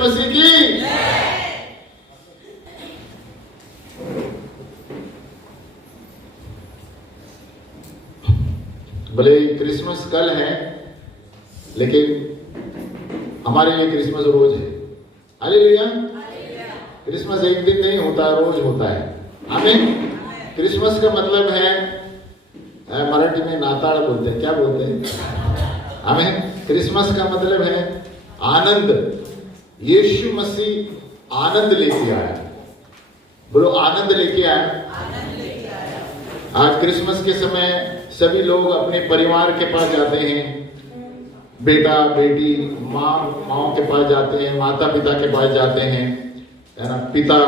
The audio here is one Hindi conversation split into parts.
मसीह की। भले क्रिसमस कल है, लेकिन हमारे लिए क्रिसमस रोज है। हालेलुया। क्रिसमस एक दिन नहीं होता, रोज होता है। आमीन। क्रिसमस का मतलब है, मराठी में नाताड़ बोलते हैं, क्या बोलते हैं? आमीन। क्रिसमस का मतलब है आनंद। यीशु मसीह आनंद लेके आया। बोलो, आनंद लेके आया। आज क्रिसमस के समय सभी लोग अपने परिवार के पास जाते हैं, बेटा बेटी माँ के पास जाते हैं, माता पिता के पास जाते हैं, है ना, पिता।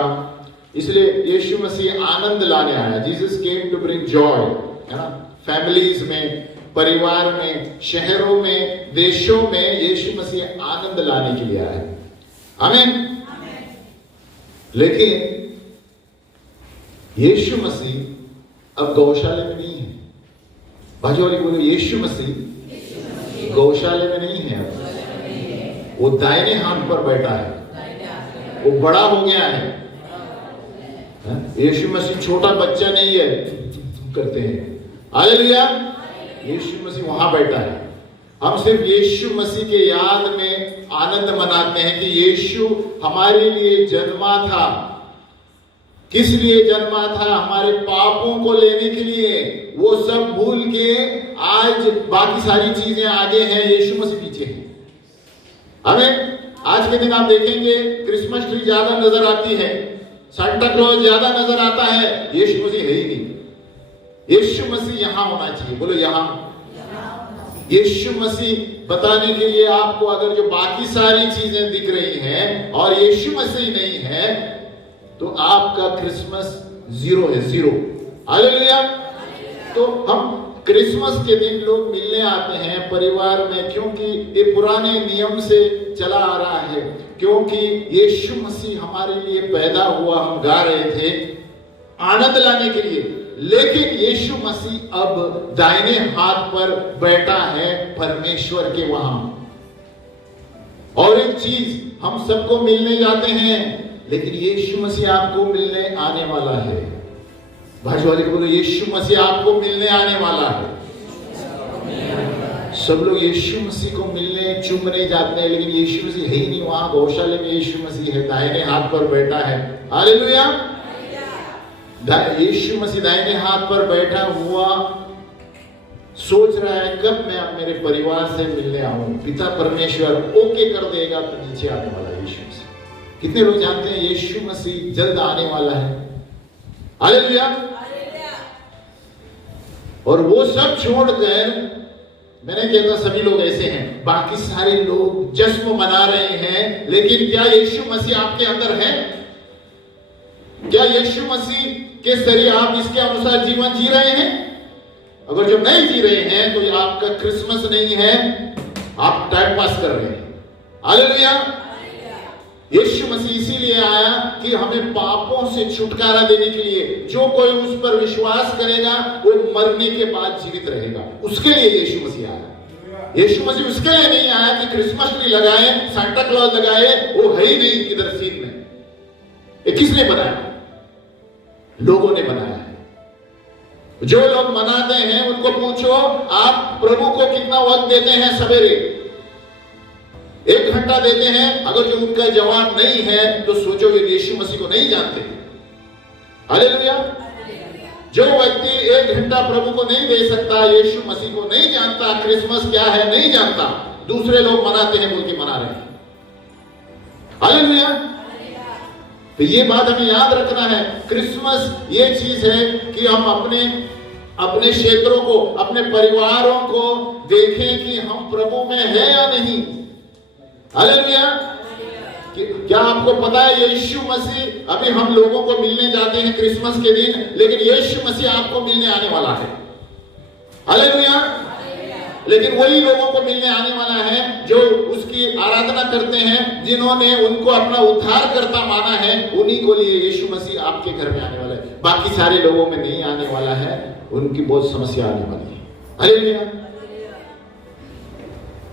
इसलिए यीशु मसीह आनंद लाने आया। Jesus came to bring joy, है ना। फैमिलीज में, परिवार में, शहरों में, देशों में यीशु मसीह आनंद लाने के लिए आया। आमीन। लेकिन यीशु मसीह अब गौशाले में नहीं है। बाजू वाले बोलो, यीशु मसीह गौशाले में नहीं है। वो दाहिने हाथ पर बैठा है। वो बड़ा हो गया है। यीशु मसीह छोटा बच्चा नहीं है करते हैं। हालेलुया। यीशु मसीह वहां बैठा है। हम सिर्फ यीशु मसीह के याद में आनंद मनाते हैं कि यीशु हमारे लिए जन्मा था। किस लिए जन्मा था? हमारे पापों को लेने के लिए। वो सब भूल के आज बाकी सारी चीजें आगे हैं, यीशु मसीह पीछे है। हमें आज के दिन आप देखेंगे क्रिसमस ट्री ज्यादा नजर आती है, सांता क्लॉज ज्यादा नजर आता है, यीशु मसीह है ही नहीं। यीशु मसीह यहां होना चाहिए। बोलो, यहां। यीशु मसीह बताने के लिए आपको, अगर जो बाकी सारी चीजें दिख रही हैं और यीशु मसीह नहीं है, तो आपका क्रिसमस जीरो है, जीरो। हालेलुया। तो हम क्रिसमस के दिन लोग मिलने आते हैं परिवार में, क्योंकि ये पुराने नियम से चला आ रहा है, क्योंकि यीशु मसीह हमारे लिए पैदा हुआ। हम गा रहे थे आनंद लाने के लिए, लेकिन यीशु मसीह अब दाहिने हाथ पर बैठा है परमेश्वर के वहां। और एक चीज, हम सबको मिलने जाते हैं, लेकिन यीशु मसीह आपको मिलने आने वाला है। भाई वाले को बोलो, यीशु मसीह आपको मिलने आने वाला है। सब लोग यीशु मसीह को मिलने चूमने जाते हैं, लेकिन यीशु मसीह है ही नहीं वहां। गौशाले में यीशु मसीह है, दाहिने हाथ पर बैठा है। हालेलुया। यीशु मसीह दाहिने हाथ पर बैठा हुआ सोच रहा है, कब मैं अब मेरे परिवार से मिलने आऊं। पिता परमेश्वर ओके कर देगा तो नीचे आने वाला है यीशु मसीह। कितने लोग जानते हैं यीशु मसीह जल्द आने वाला है? हालेलुया। और वो सब छोड़कर, मैंने कहता सभी लोग ऐसे हैं, बाकी सारे लोग जश्न मना रहे हैं, लेकिन क्या यीशु मसीह आपके अंदर है? क्या यीशु मसीह के जरिए आप इसके अनुसार जीवन जी रहे हैं? अगर जो नहीं जी रहे हैं तो ये आपका क्रिसमस नहीं है, आप टाइम पास कर रहे हैं। हालेलुया। यीशु मसीह इसीलिए आया कि हमें पापों से छुटकारा देने के लिए। जो कोई उस पर विश्वास करेगा वो मरने के बाद जीवित रहेगा। उसके लिए यीशु मसीह आया। यीशु मसीह उसके लिए नहीं आया कि क्रिसमस ट्री लगाए, सांता क्लॉज लगाए, वो है ही नहीं किधर सीन में। ये किसने बनाया? लोगों ने बनाया है। जो लोग मनाते हैं उनको पूछो, आप प्रभु को कितना वक्त देते हैं? सवेरे 1 घंटा देते हैं। अगर जो उनका जवाब नहीं है तो सोचो वे यीशु मसीह को नहीं जानते। हालेलुया। जो व्यक्ति 1 घंटा प्रभु को नहीं दे सकता, यीशु मसीह को नहीं जानता, क्रिसमस क्या है नहीं जानता, दूसरे लोग मनाते हैं बोल के मना रहे हैं। हालेलुया। तो ये बात हमें याद रखना है। क्रिसमस ये चीज है कि हम अपने क्षेत्रों को, अपने परिवारों को देखें कि हम प्रभु में है या नहीं। हालेलुया। क्या आपको पता है यीशु मसीह, अभी हम लोगों को मिलने जाते हैं क्रिसमस के दिन, लेकिन यीशु मसीह आपको मिलने आने वाला है। हालेलुया। लेकिन वही लोगों को मिलने आने वाला है जो उसकी आराधना करते हैं, जिन्होंने उनको अपना उद्धारकर्ता माना है, उन्हीं को लिए यीशु मसीह आपके घर में आने वाला है। बाकी सारे लोगों में नहीं आने वाला है, उनकी बहुत समस्या आने वाली है। हालेलुया।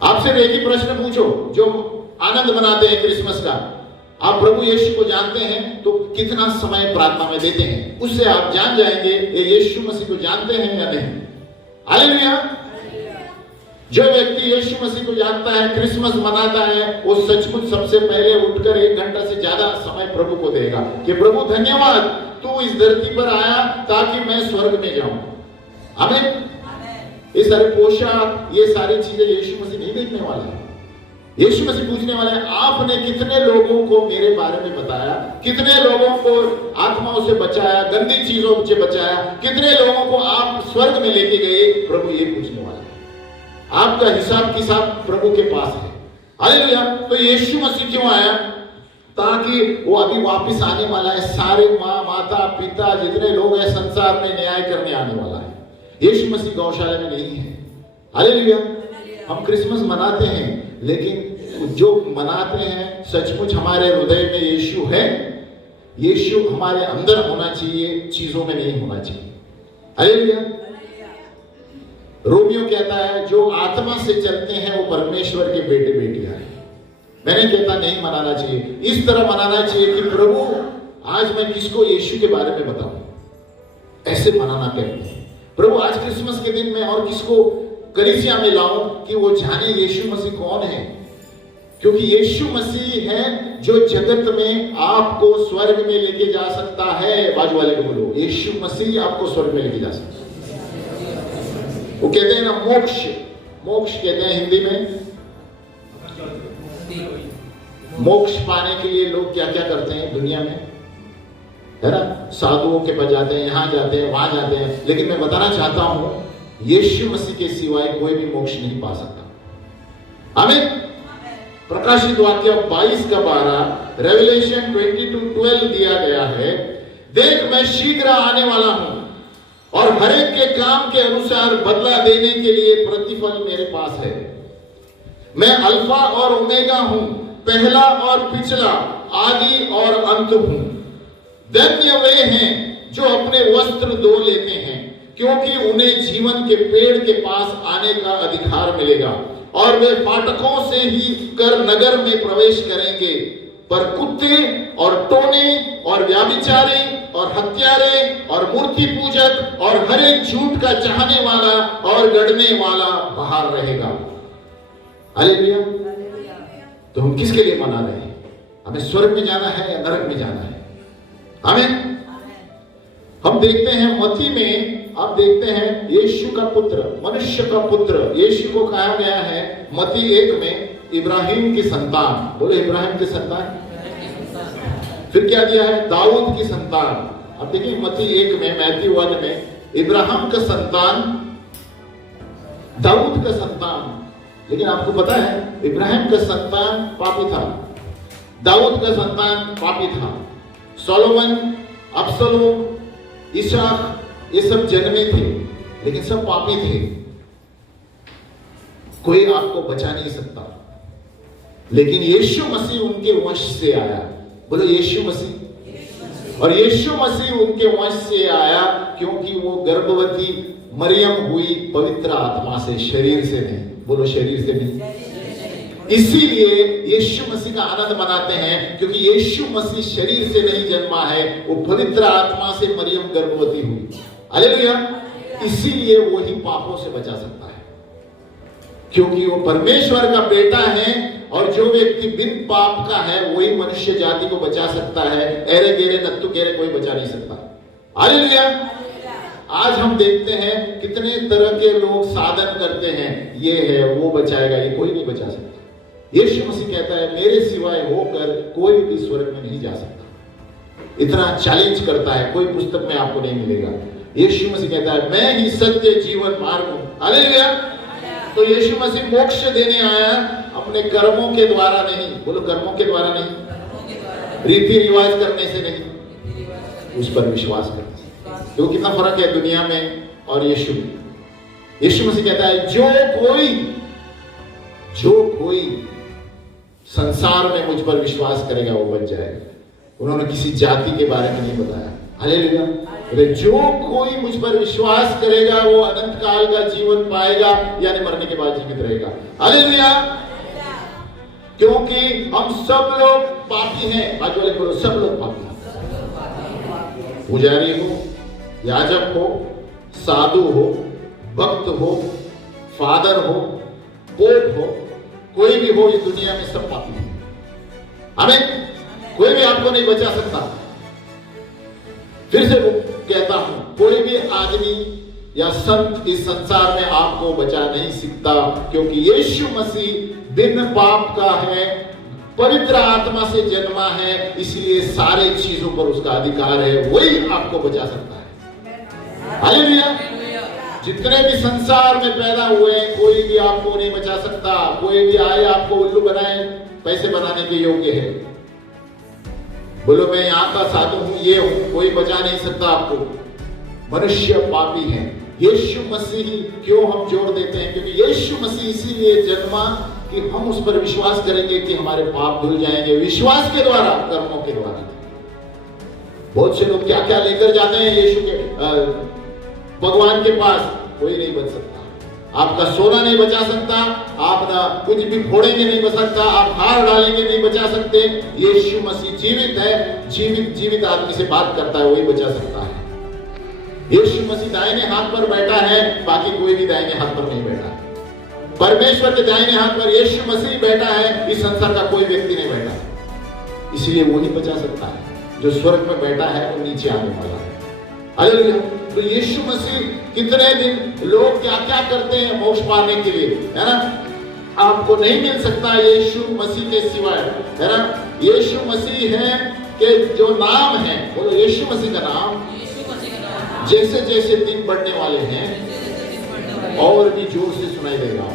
आपसे एक ही प्रश्न पूछो, जो आनंद मनाते हैं क्रिसमस का, आप प्रभु यीशु को जानते हैं तो कितना समय प्रार्थना में देते हैं, उससे आप जान जाएंगे ये यीशु मसीह को जानते हैं या नहीं। हालेलुया। जो व्यक्ति यीशु मसीह को जानता है, क्रिसमस मनाता है, वो सचमुच सबसे पहले उठकर 1 घंटा से ज्यादा समय प्रभु को देगा कि प्रभु धन्यवाद, तू इस धरती पर आया ताकि मैं स्वर्ग में जाऊं। आमीन। ये सारे पोशाक, ये सारी चीजें यीशु मसीह नहीं देखने वाला है। यीशु मसीह पूछने वाले हैं, आपने कितने लोगों को मेरे बारे में बताया, कितने लोगों को आत्माओं से बचाया, गंदी चीजों से बचाया, कितने लोगों को आप स्वर्ग में लेके गए। प्रभु ये पूछने वाला है। आपका हिसाब किताब प्रभु के पास है। हालेलुया। तो यीशु मसीह क्यों आया? ताकि वो अभी वापस आने वाला है, सारे माँ माता पिता जितने लोग हैं संसार में न्याय करने आने वाला है। यीशु मसीह गौशाला में नहीं है। हालेलुया। हम क्रिसमस मनाते हैं, लेकिन जो मनाते हैं सचमुच हमारे हृदय में यीशु है। यीशु हमारे अंदर होना चाहिए, चीजों में नहीं होना चाहिए। हालेलुया। रोमियो कहता है जो आत्मा से चलते हैं वो परमेश्वर के बेटे बेटियां हैं। मैंने कहता नहीं मनाना चाहिए, इस तरह मनाना चाहिए कि प्रभु आज मैं किसको यीशु के बारे में बताऊं, ऐसे मनाना कहते हैं। प्रभु आज क्रिसमस के दिन में और किसको कलीसिया में लाऊं कि वो जाने यीशु मसीह कौन है, क्योंकि यीशु मसीह है जो जगत में आपको स्वर्ग में लेके जा सकता है। बाजू वाले को बोलो, यीशु मसीह आपको स्वर्ग में लेके जा सकता है। वो कहते हैं ना मोक्ष, मोक्ष कहते हैं हिंदी में। मोक्ष पाने के लिए लोग क्या क्या करते हैं दुनिया में, है ना, साधुओं के पास जाते हैं, यहाँ जाते हैं, वहां जाते हैं। लेकिन मैं बताना चाहता हूं यीशु मसीह के सिवाय कोई भी मोक्ष नहीं पा सकता। आमीन। प्रकाशित वाक्य 22:12, रेवलेशन 22:12 दिया गया है, देख मैं शीघ्र आने वाला हूं और हर एक के काम के अनुसार बदला देने के लिए प्रतिफल मेरे पास है। मैं अल्फा और ओमेगा हूं, पहला और पिछला, आदि और अंत हूं। धन्य वे हैं जो अपने वस्त्र धो लेते हैं, क्योंकि उन्हें जीवन के पेड़ के पास आने का अधिकार मिलेगा और वे फाटकों से ही कर नगर में प्रवेश करेंगे। पर कुत्ते और टोने और व्याभिचारी और हत्यारे और मूर्ति पूजक और हर एक झूठ का चाहने वाला और गढ़ने वाला बाहर रहेगा। हालेलुया। तो हम किसके लिए मना रहे हैं? हमें स्वर्ग में जाना है या नरक में जाना है? आमीन। हम देखते हैं मत्ती में, आप देखते हैं यीशु का पुत्र, मनुष्य का पुत्र यीशु को कहा गया है मत्ती 1 में इब्राहिम की संतान। बोले इब्राहिम की संतान। फिर क्या दिया है? दाऊद की संतान। अब देखिए मत्ती 1 में, मैथ्यू 1 में इब्राहिम का संतान, दाऊद का संतान। लेकिन आपको पता है इब्राहिम का संतान पापी था, दाऊद का संतान पापी था। सोलोमन, अब्सलोम, इसहाक, ये सब जन्मे थे, लेकिन सब पापी थे। कोई आपको बचा नहीं सकता। लेकिन यीशु मसीह उनके वंश से आया। बोलो यीशु मसीह। और यीशु मसीह उनके वंश से आया क्योंकि वो गर्भवती मरियम हुई पवित्र आत्मा से, शरीर से नहीं। बोलो शरीर से नहीं। इसीलिए यीशु मसीह का आनंद मनाते हैं, क्योंकि यीशु मसीह शरीर से नहीं जन्मा है, वो पवित्र आत्मा से मरियम गर्भवती हुई। हालेलुया। इसीलिए वो ही पापों से बचा सकता है, क्योंकि वो परमेश्वर का बेटा है। और जो व्यक्ति बिन पाप का है वही मनुष्य जाति को बचा सकता है। एरे गेरे नत्तू गेरे कोई बचा नहीं सकता। हालेलुया। आज हम देखते हैं कितने तरह के लोग साधन करते हैं, ये है वो बचाएगा, ये कोई नहीं बचा सकता। यीशु मसीह कहता है मेरे सिवाय होकर कोई भी स्वर्ग में नहीं जा सकता। इतना चैलेंज करता है, कोई पुस्तक में आपको नहीं मिलेगा। यीशु मसीह कहता है मैं ही सत्य जीवन मार्ग हूं। हालेलुया। तो यीशु मसीह मोक्ष देने आया, अपने कर्मों के द्वारा नहीं। बोलो कर्मों के द्वारा नहीं, रीति रिवाज करने से नहीं, उस पर विश्वास करने से। तो कितना फर्क है दुनिया में और यीशु में। यीशु मसीह कहता है जो कोई संसार में मुझ पर विश्वास करेगा वो बच जाएगा। उन्होंने किसी जाति के बारे में नहीं बताया। हालेलुया। जो कोई मुझ पर विश्वास करेगा वो अनंत काल का जीवन पाएगा, यानी मरने के बाद जीवित रहेगा। हालेलुया। क्योंकि हम सब लोग पापी हैं। बाजू वाले बोलो, सब लोग पापी हैं। पुजारी हो, याजक हो, साधु हो, भक्त हो, फादर हो, पोप हो, कोई भी हो इस दुनिया में सब पापी है। हमें कोई भी आपको नहीं बचा सकता। फिर से वो कहता हूं, कोई भी आदमी या संत इस संसार में आपको बचा नहीं सकता, क्योंकि यीशु मसीह बिन पाप का है, पवित्र आत्मा से जन्मा है, इसलिए सारे चीजों पर उसका अधिकार है, वही आपको बचा सकता है। हालेलुया। जितने भी संसार में पैदा हुए, कोई भी आपको नहीं बचा सकता। कोई भी आए आपको उल्लू बनाए, पैसे बनाने के योग्य है। बोलो मैं यहाँ का साधु हूं, ये हूं, कोई बचा नहीं सकता आपको। मनुष्य पापी है। यीशु मसीह क्यों हम जोर देते हैं? क्योंकि यीशु मसीह इसीलिए जन्मा कि हम उस पर विश्वास करेंगे कि हमारे पाप धुल जाएंगे, विश्वास के द्वारा, कर्मों के द्वारा। बहुत से लोग क्या क्या लेकर जाते हैं यीशु के भगवान के पास, कोई नहीं बच सकता। आपका सोना नहीं बचा सकता, आप ना कुछ भी फोड़ेंगे नहीं बच सकता, आप हार डालेंगे नहीं बचा सकते। यीशु मसीह जीवित है, जीवित आदमी से बात करता है, वही बचा सकता है। यीशु मसीह दाहिने हाथ पर बैठा है, बाकी कोई भी दाहिने हाथ पर नहीं बैठा। परमेश्वर के दाहिने हाथ पर यीशु मसीह बैठा है, इस संसार का कोई व्यक्ति नहीं बैठा। इसलिए वही बचा सकता है। जो स्वर्ग में बैठा है वो नीचे आने वाला है। हालेलुया। तो यीशु मसीह कितने दिन लोग क्या क्या करते हैं मोक्ष पाने के लिए, है ना? आपको नहीं मिल सकता यीशु मसीह के सिवाय, है ना? यीशु मसीह है कि जो नाम है, बोलो यीशु मसीह का नाम जैसे जैसे दिन बढ़ने वाले हैं और भी जोर से सुनाई देगा।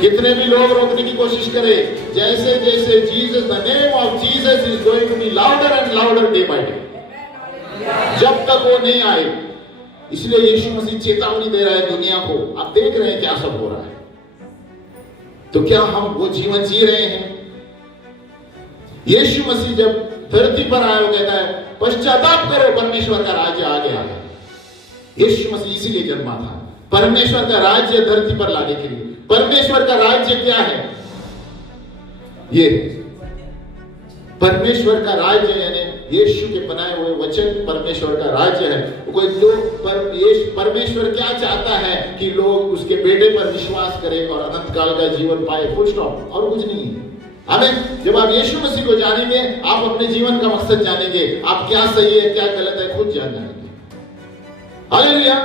कितने भी लोग रोकने की कोशिश करें, जैसे जैसे Jesus, the name of Jesus is going to be louder and louder day by day, जब तक वो नहीं आए। इसलिए यीशु मसीह चेतावनी दे रहा है दुनिया को। आप देख रहे हैं क्या सब हो रहा है, तो क्या हम वो जीवन जी रहे हैं? यीशु मसीह जब धरती पर आया, वो कहता है पश्चाताप करो, परमेश्वर का राज्य आ गया है। यीशु मसीह इसीलिए जन्मा था, परमेश्वर का राज्य धरती पर लाने के लिए। परमेश्वर का राज्य क्या है? ये परमेश्वर का राज्य यानी यीशु के बनाए हुए वचन परमेश्वर का राज्य है। कोई लोग परमेश्वर क्या चाहता है कि लोग उसके बेटे पर विश्वास करें और अनंत काल का जीवन पाए, फुल स्टॉप, और कुछ नहीं है। हमें जब आप यीशु मसीह को जानेंगे, आप अपने जीवन का मकसद जानेंगे, आप क्या सही है क्या गलत है खुद जान जाएंगे। हालेलुया।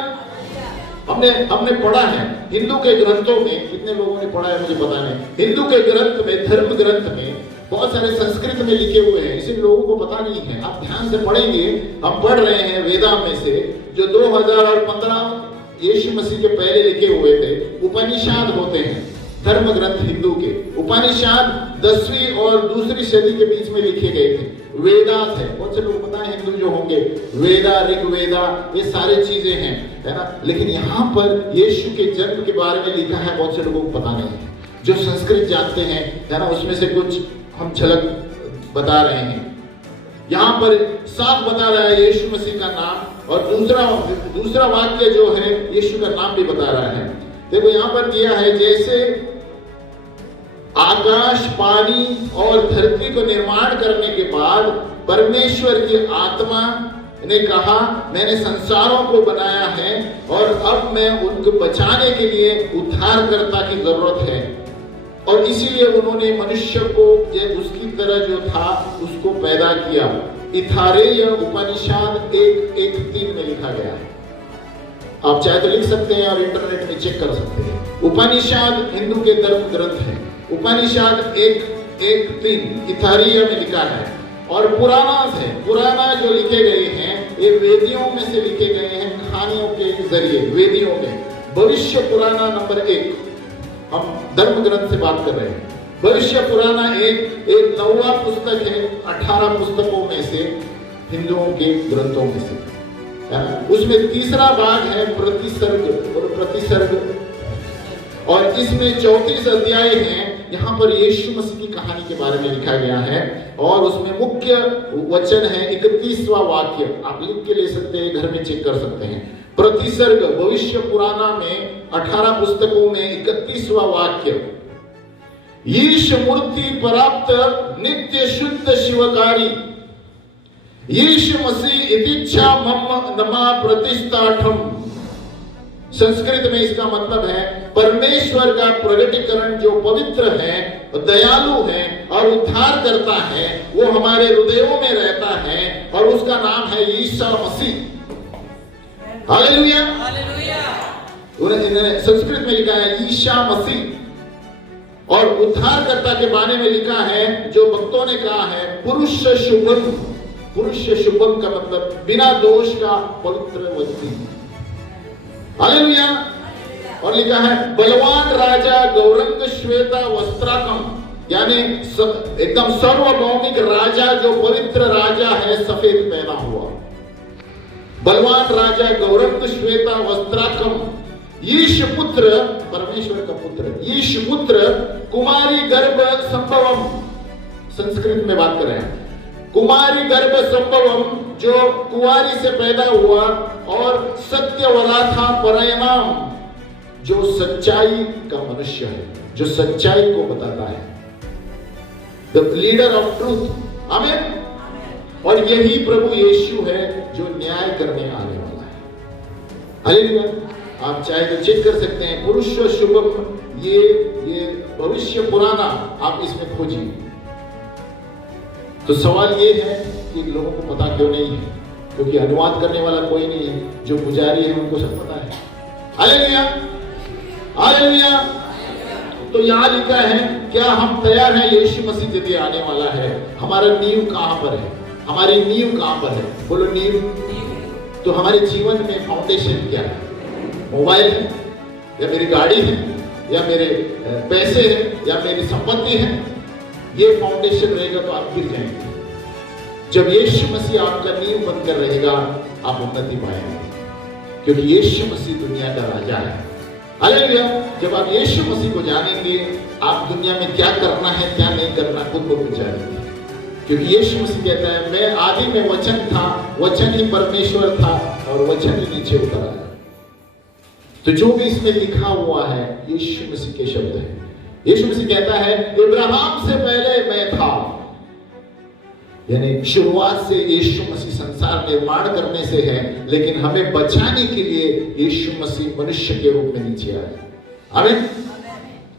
हमने पढ़ा है हिंदू के ग्रंथों में, कितने लोगों ने पढ़ा है मुझे पता नहीं। हिंदू के ग्रंथ में, धर्म ग्रंथ में बहुत सारे संस्कृत में लिखे हुए हैं, इसे लोगों को पता नहीं है। आप ध्यान से पढ़ेंगे, हम पढ़ रहे हैं वेदा में से जो 2015 यीशु मसीह के पहले लिखे हुए थे, उपनिषद होते हैं, धर्म ग्रंथ हिंदू के। उपनिषद 10वीं और दूसरी सदी के बीच में लिखे गए थे। वेदास है, बहुत से लोग पता है हिंदू जो होंगे, वेदा, ऋग्वेदा, ये सारी चीजें हैं, है ना? लेकिन यहाँ पर यीशु के जन्म के बारे में लिखा है, बहुत से लोगों को पता नहीं है। जो संस्कृत जानते हैं, है ना, उसमें से कुछ हम झलक बता रहे हैं। यहाँ पर साफ बता रहा है यीशु मसीह का नाम, और दूसरा वाक्य जो है यीशु का नाम भी बता रहा है। देखो यहाँ पर दिया है, जैसे आकाश, पानी और धरती को निर्माण करने के बाद परमेश्वर की आत्मा ने कहा, मैंने संसारों को बनाया है और अब मैं उनको बचाने के लिए उद्धारकर्ता की जरूरत है, और इसीलिए उन्होंने मनुष्य को उसकी तरह जो था उसको पैदा किया। इथारेय उपनिषद 1:3 में लिखा गया है। आप चाहे तो लिख सकते हैं और इंटरनेट में चेक कर सकते हैं। उपनिषद हिंदू के धर्म ग्रंथ है। उपनिषद 1:3 इथारेय में लिखा है। और पुराणास है, पुराना जो लिखे गए हैं ये वेदियों में से लिखे गए हैं, कहानियों के जरिए वेदियों में। भविष्य पुराना नंबर 1, हम धर्म ग्रंथ से बात कर रहे हैं। भविष्य पुराना एक 9वां पुस्तक है 18 पुस्तकों में से, हिंदुओं के ग्रंथों में से, है ना? उसमें तीसरा भाग है प्रतिसर्ग और प्रतिसर्ग, और इसमें 34 अध्याय हैं। यहाँ पर यीशु मसीह की कहानी के बारे में लिखा गया है, और उसमें मुख्य वचन है 31वां वाक्य। आप लिख के ले सकते हैं, घर में चेक कर सकते हैं। प्रतिसर्ग भविष्य पुराना में 18 पुस्तकों में 31वां वाक्य, ईश मूर्ति प्राप्त नित्य शुद्ध शिवकारी ईश मसीह इतिच्छा मम नमा प्रतिष्ठाठम। संस्कृत में इसका मतलब है परमेश्वर का प्रगटीकरण जो पवित्र है, दयालु है और उद्धार करता है, वो हमारे हृदयों में रहता है और उसका नाम है ईसा मसीह। हालेलुया, उन्होंने संस्कृत में लिखा है ईसा मसीह। और उद्धारकर्ता के बारे में लिखा है, जो भक्तों ने कहा है पुरुष शुभम। पुरुष शुभम का मतलब बिना दोष का पवित्र व्यक्ति। हालेलुया। और लिखा है बलवान राजा गौरंग श्वेता वस्त्राकम, यानी एकदम सार्वभौमिक राजा, जो पवित्र राजा है, सफेद पहना हुआ। बलवान राजा गौरंग श्वेता वस्त्राकम ईश पुत्र, परमेश्वर का पुत्र, ईश पुत्र कुमारी गर्भ संभवम। संस्कृत में बात कर रहे हैं, कुमारी गर्भ संभवम, जो कुंवारी से पैदा हुआ, और सत्यवराथा परयनाम, जो सच्चाई का मनुष्य है, जो सच्चाई को बताता है, द लीडर ऑफ ट्रूथ। आमीन। और यही प्रभु यीशु है जो न्याय करने आने वाला है। हालेलुया। आप चाहे तो चेक कर सकते हैं, पुरुष शुभम, ये भविष्य पुराना, आप इसमें खोजिए। तो सवाल ये है कि लोगों को पता क्यों नहीं है? क्योंकि अनुवाद करने वाला कोई नहीं है, जो पुजारी है उनको सब पता है। Hallelujah, hallelujah. तो यहाँ लिखा है, क्या हम तैयार हैं? यीशु मसीह यदि आने वाला है, हमारा नींव कहां पर है? हमारी नींव कहां पर है? बोलो नींव। तो हमारे जीवन में फाउंडेशन क्या है? मोबाइल है, या मेरी गाड़ी है, या मेरे पैसे हैं, या मेरी संपत्ति है? ये फाउंडेशन रहेगा तो आप गिर जाएंगे। जब यीशु मसीह आपका नींव बनकर रहेगा, आप उन्नति पाएंगे, क्योंकि यीशु मसीह दुनिया का राजा है। हालेलुया। जब आप यीशु मसीह को जानेंगे, आप दुनिया में क्या करना है, क्या नहीं करना, खुद को जानेंगे। क्योंकि यीशु मसीह कहता है, मैं आदि में वचन था, वचन ही परमेश्वर था, और वचन ही नीचे उतर आया। तो जो भी इसमें लिखा हुआ है, यीशु मसीह के शब्द है। यीशु मसीह कहता है, इब्राहिम से पहले मैं था। यानी शुरुआत से यीशु मसीह संसार निर्माण करने से है, लेकिन हमें बचाने के लिए यीशु मसीह मनुष्य के रूप में नीचे आए। आमीन।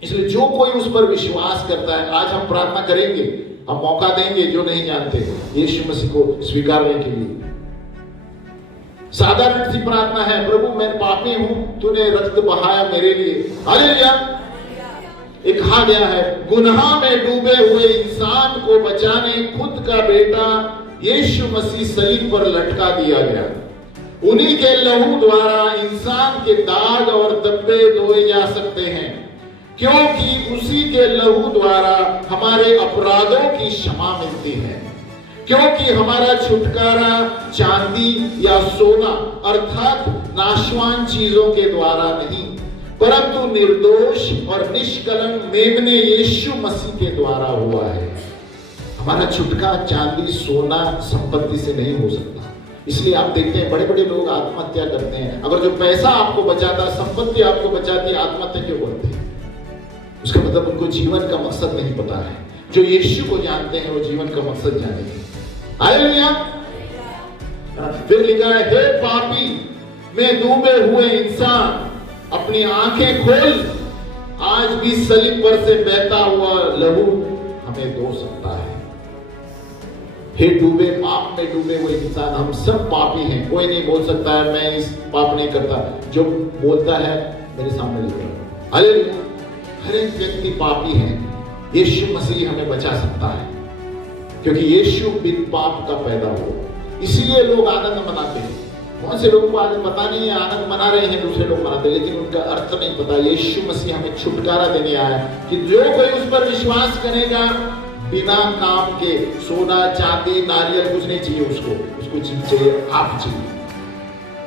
इसलिए जो कोई उस पर विश्वास करता है, आज हम प्रार्थना करेंगे, हम मौका देंगे जो नहीं जानते यीशु मसीह को स्वीकारने के लिए। साधारण सी प्रार्थना है, प्रभु मैं पापी हूं, तूने रक्त बहाया मेरे लिए। हालेलुया। एक कहा गया है, गुनाह में डूबे हुए इंसान को बचाने खुद का बेटा यीशु मसीह सलीब पर लटका दिया गया। उन्हीं के लहू द्वारा इंसान के दाग और धब्बे धोए जा सकते हैं, क्योंकि उसी के लहू द्वारा हमारे अपराधों की क्षमा मिलती है। क्योंकि हमारा छुटकारा चांदी या सोना अर्थात नाशवान चीजों के द्वारा नहीं, परंतु निर्दोष और निष्कलंक मेमने यीशु मसीह के द्वारा हुआ है। हमारा छुटकारा चांदी सोना संपत्ति से नहीं हो सकता। इसलिए आप देखते हैं बड़े बड़े लोग आत्महत्या करते हैं। अगर जो पैसा आपको बचाता, संपत्ति आपको बचाती है, आत्महत्या क्यों करते हैं? उसका मतलब उनको जीवन का मकसद नहीं पता है। जो यीशु को जानते हैं, वो जीवन का मकसद जानेंगे। हालेलुया। फिर लिखा है, हे पापी में डूबे हुए इंसान, अपनी आंखें खोल, आज भी सलीब पर से बहता हुआ लहू हमें धो सकता है। हे डूबे, पाप में डूबे हुए इंसान, हम सब पापी हैं। कोई नहीं बोल सकता है मैं इस पाप नहीं करता। जो बोलता है मेरे सामने लिखा। हालेलुया। हर एक व्यक्ति पापी है, यीशु मसीह हमें बचा सकता है, क्योंकि यीशु बिन पाप का पैदा हुआ। इसीलिए लोग आनंद मनाते हैं। बहुत से लोगों को आज पता नहीं है, आनंद मना रहे हैं, दूसरे लोग मनाते हैं, लेकिन उनका अर्थ नहीं पता। यीशु मसीह हमें छुटकारा देने आया कि जो कोई उस पर विश्वास करेगा, बिना काम के, सोना चांदी नारियल कुछ नहीं चाहिए उसको चीज चाहिए, आप चाहिए।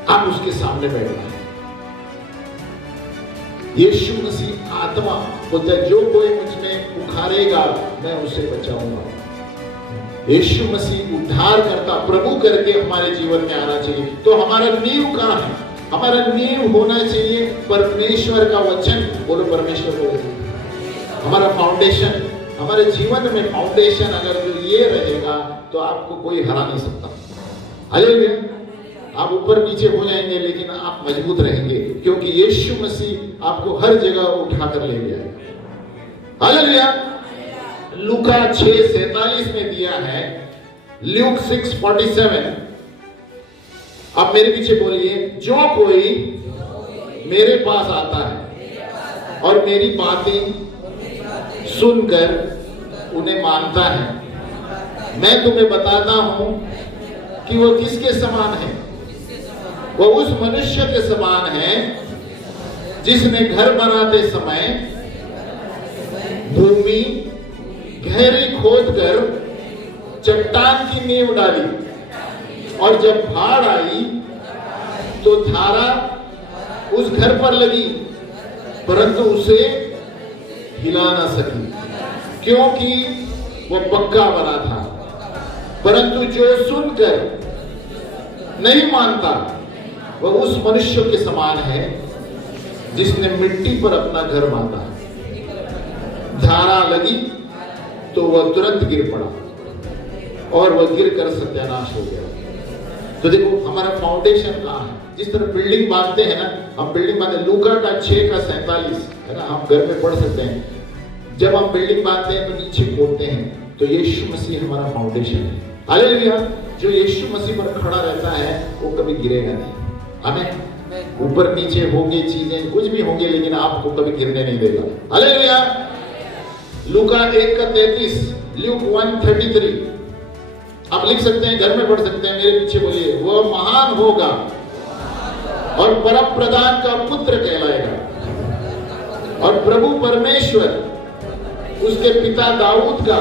आप उसके सामने बैठना है। यीशु मसीह आत्मा बोलता है, जो कोई मुझ में उखाड़ेगा मैं उसे बचाऊंगा। यीशु मसीह उद्धार करता, प्रभु करके हमारे जीवन में आना चाहिए। तो हमारा नींव कहाँ है? हमारा नींव होना चाहिए परमेश्वर का वचन। बोलो परमेश्वर का वचन। हमारा फाउंडेशन, हमारे जीवन में फाउंडेशन अगर ये रहेगा तो आपको कोई हरा नहीं सकता। हालेलुया। आप ऊपर नीचे हो जाएंगे लेकिन आप मजबूत रहेंगे, क्योंकि यीशु मसीह आपको हर जगह उठा कर ले जाएगा। हालेलुया। लूका 6:47 में दिया है, ल्यूक 6:47। आप मेरे पीछे बोलिए, जो कोई मेरे पास आता है और मेरी बातें सुनकर उन्हें मानता है, मैं तुम्हें बताता हूं कि वो किसके समान है। वो उस मनुष्य के समान है जिसने घर बनाते समय भूमि गहरी खोदकर चट्टान की नींव डाली, और जब बाढ़ आई तो धारा उस घर पर लगी, परंतु उसे हिला ना सकी, क्योंकि वो पक्का बना था। परंतु जो सुनकर नहीं मानता वह उस मनुष्य के समान है जिसने मिट्टी पर अपना घर बांधा। धारा लगी तो वह तुरंत गिर पड़ा, और वह गिरकर सत्यानाश हो गया। तो देखो हमारा फाउंडेशन कहाँ है। जिस तरह बिल्डिंग बांधते हैं ना, हम बिल्डिंग बांधते, लूका का 6:47 है ना, हम घर में पढ़ सकते हैं। जब हम बिल्डिंग बांधते हैं तो नीचे खोदते हैं, तो यीशु मसीह हमारा फाउंडेशन है। हालेलुया। जो यीशु मसीह पर खड़ा रहता है वो कभी गिरेगा नहीं। हमें ऊपर नीचे होंगे चीजें, कुछ भी होंगे, लेकिन आपको कभी गिरने नहीं देगा। हालेलुया। लूका 1:33, ल्यूक 1:33 आप लिख सकते हैं, घर में पढ़ सकते हैं, मेरे पीछे बोलिए, वह महान होगा और परम प्रधान का पुत्र कहलाएगा, और प्रभु परमेश्वर उसके पिता दाऊद का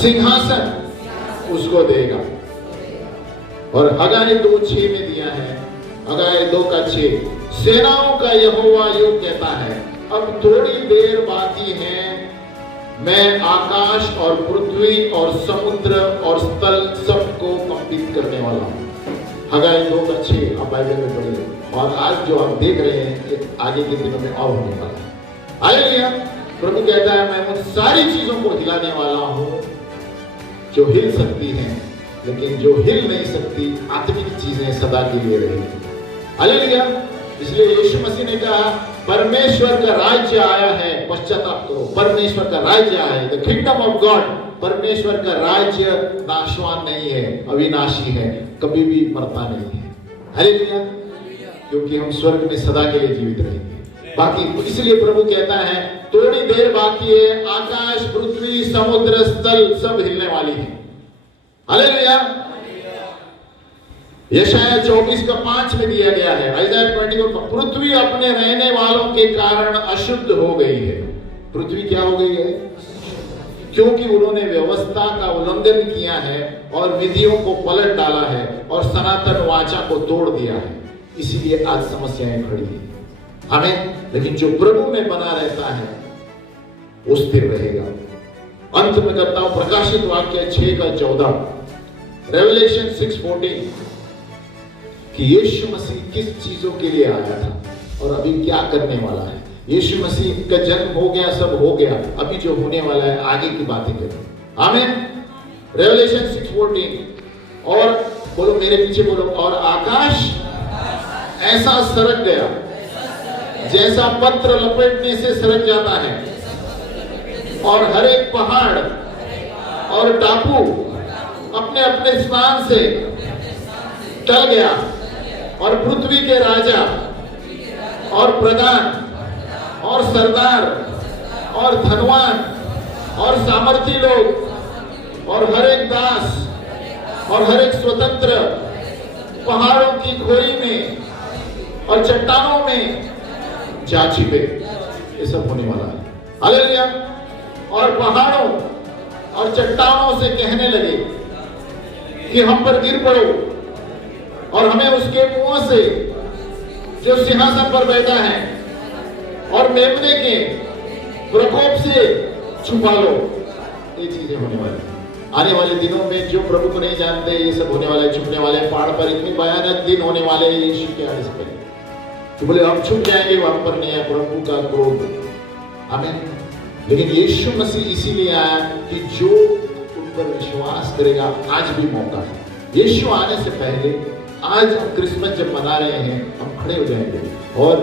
सिंहासन उसको देगा। और हगाई 2:6 में दिया है, हगाई 2:6, सेनाओं का यहोवा यूं कहता है, अब थोड़ी देर बाकी है, मैं आकाश और पृथ्वी और समुद्र और स्थल सबको कंपित करने वाला हूं। हगाई 2:6 आप बाइबल में पढ़िए, और आज जो आप देख रहे हैं आगे के दिनों में और होने वाला है। हालेलुया। प्रभु कहता है, मैं उन सारी चीजों को हिलाने वाला हूं जो हिल सकती हैं, लेकिन जो हिल नहीं सकती आत्मिक चीजें सदा के लिए रहेंगी। हालेलुया। इसलिए यीशु मसीह ने कहा, परमेश्वर का राज्य आया है, पश्चाताप करो, परमेश्वर का राज्य आया है, द किंगडम ऑफ गॉड। परमेश्वर का राज्य नाशवान नहीं है, अविनाशी है, कभी भी मरता नहीं है। हालेलुया। क्योंकि हम स्वर्ग में सदा के लिए जीवित रहेंगे। बाकी इसलिए प्रभु कहता है, थोड़ी देर बाकी है, आकाश पृथ्वी समुद्र स्थल सब हिलने वाली है। हालेलुया। यशाया 24:5 में दिया गया है, आइज़ाया 24, पृथ्वी अपने रहने वालों के कारण अशुद्ध हो गई है। पृथ्वी क्या हो गई है? क्योंकि उन्होंने व्यवस्था का उल्लंघन किया है और विधियों को पलट डाला है और सनातन वाचा को तोड़ दिया है, इसीलिए आज समस्याएं खड़ी हैं। हमें, लेकिन जो प्रभु में बना रहता है वो स्थिर रहेगा। अंत में करता हूं प्रकाशित वाक्य 6:14, रेवलेशन 6:14, कि यीशु मसीह किस चीजों के लिए आया था और अभी क्या करने वाला है। यीशु मसीह का जन्म हो गया, सब हो गया, अभी जो होने वाला है आगे की बातें करें। आमीन। रेवलेशन 6:14, और बोलो मेरे पीछे बोलो, और आकाश ऐसा सरक गया जैसा पत्र लपेटने से सरक जाता है, और हर एक पहाड़ और टापू अपने अपने स्थान से टल गया, और पृथ्वी के राजा और प्रधान और सरदार और धनवान और सामर्थी लोग और हर एक दास और हर एक स्वतंत्र पहाड़ों की खोई में और चट्टानों में जा छिपे। ये सब होने वाला है। हालेलुया। और पहाड़ों और चट्टानों से कहने लगे कि हम पर गिर पड़ो और हमें उसके मुंह से जो सिंहासन पर बैठा है और मेमने के प्रकोप से छुपा लो। ये चीजें होने वाली है आने वाले दिनों में। जो प्रभु को नहीं जानते ये सब होने वाला है, छुपने वाले हैं। पहाड़ पर इतने भयानक दिन होने वाले हैं यीशु के आने से पहले, तो बोले हम छुप जाएंगे, वहां पर नहीं है प्रभु का क्रोध। हमें लेकिन यीशु मसीह इसीलिए आया कि जो उन पर विश्वास करेगा, आज भी मौका है। यीशु आने से पहले आज हम क्रिसमस जब मना रहे हैं, हम खड़े हो जाएंगे और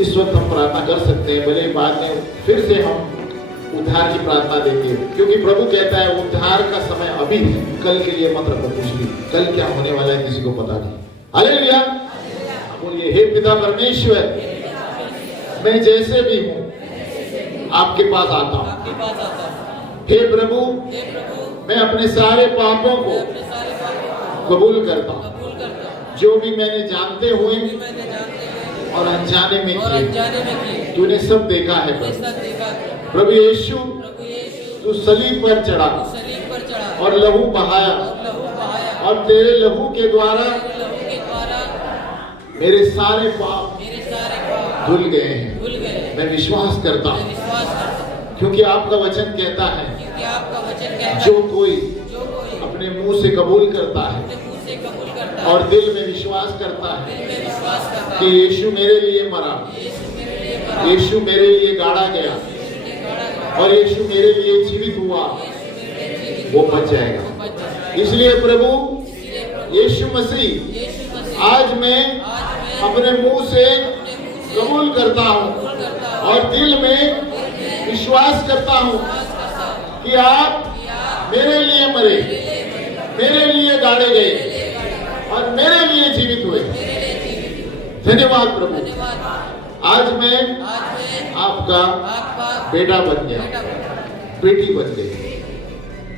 इस वक्त हम प्रार्थना कर सकते हैं। भले बाद में फिर से हम उद्धार की प्रार्थना देंगे, क्योंकि प्रभु कहता है उद्धार का समय अभी है, कल के लिए मत रखो कुछ भी, कल क्या होने वाला है किसी को पता नहीं। हालेलुया। बोलिए, हे पिता परमेश्वर, मैं जैसे भी हूँ आपके पास आता हूँ। हे प्रभु, मैं अपने सारे पापों को कबूल करता हूँ, जो भी मैंने जानते हुए और अनजाने में किए, तूने सब देखा है। प्रभु यीशु, तू सलीब पर चढ़ा और लहू बहाया, और तेरे लहू के द्वारा मेरे सारे पाप धुल गए हैं। मैं विश्वास करता हूँ, क्योंकि आपका वचन कहता है जो कोई अपने मुंह से कबूल करता है और दिल में विश्वास करता है कि यीशु मेरे लिए मरा, यीशु मेरे लिए गाड़ा गया और यीशु मेरे लिए जीवित हुआ, वो बच जाएगा। इसलिए प्रभु यीशु मसीह, आज मैं अपने मुंह से कबूल करता हूँ और दिल में विश्वास करता हूँ कि आप मेरे लिए मरे, मेरे लिए गाड़े गए और मेरे लिए जीवित हुए। धन्यवाद प्रभु। आज मैं आपका बेटा बन गया, बेटी बन गई।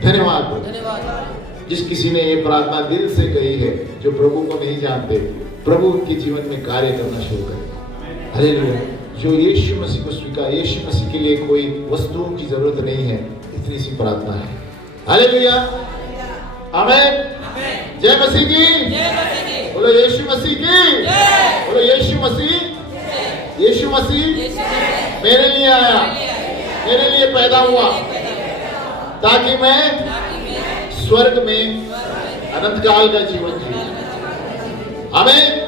धन्यवाद प्रभु। जिस किसी ने ये प्रार्थना दिल से कही है, जो प्रभु को नहीं जानते, प्रभु उनके जीवन में कार्य करना शुरू करे। हालेलुया। जो यीशु मसीह को स्वीकार, यीशु मसीह के लिए कोई वस्तुओं की जरूरत नहीं है, इतनी सी प्रार्थना है। हालेलुया। आमीन। जय मसीह की। बोलो यीशु मसीह की। बोलो यीशु मसीह। यीशु मसीह मेरे लिए आया, मेरे लिए पैदा हुआ, ताकि मैं स्वर्ग में अनंत काल का जीवन जीऊं। आमीन।